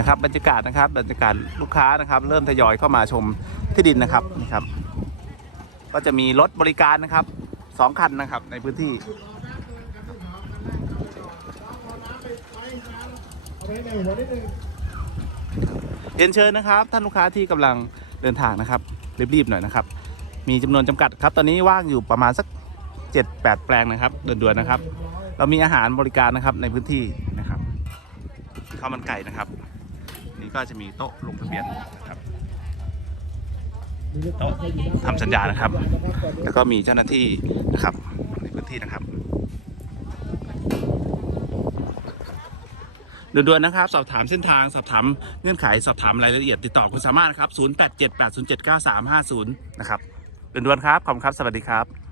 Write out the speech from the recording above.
นะครับ บรรยากาศนะครับ บรรยากาศลูกค้านะครับ เริ่มทยอยเข้ามาชมที่ดินนะครับนี่ครับ ก็จะมีรถบริการนะครับสองคันนะครับในพื้นที่เรียนเชิญนะครับ ท่านลูกค้าที่กำลังเดินทางนะครับรีบๆหน่อยนะครับ มีจำนวนจำกัดครับ ตอนนี้ว่างอยู่ประมาณสัก 7-8 แปลงนะครับด่วนๆนะครับ เรามีอาหารบริการนะครับในพื้นที่นะครับข้าวมันไก่นะครับ นี่ก็จะมีโต๊ะลงทะเบียนนะครับโต๊ะทำสัญญานะครับ แล้วก็มีเจ้าหน้าที่นะครับในพื้นที่นะครับด่วนๆนะครับ สอบถามเส้นทางสอบถามเงื่อนไขสอบถามรายละเอียดติดต่อคุณสามารถนะครับ 0878079350 นะครับด่วนๆครับ ขอบคุณครับ สวัสดีครับ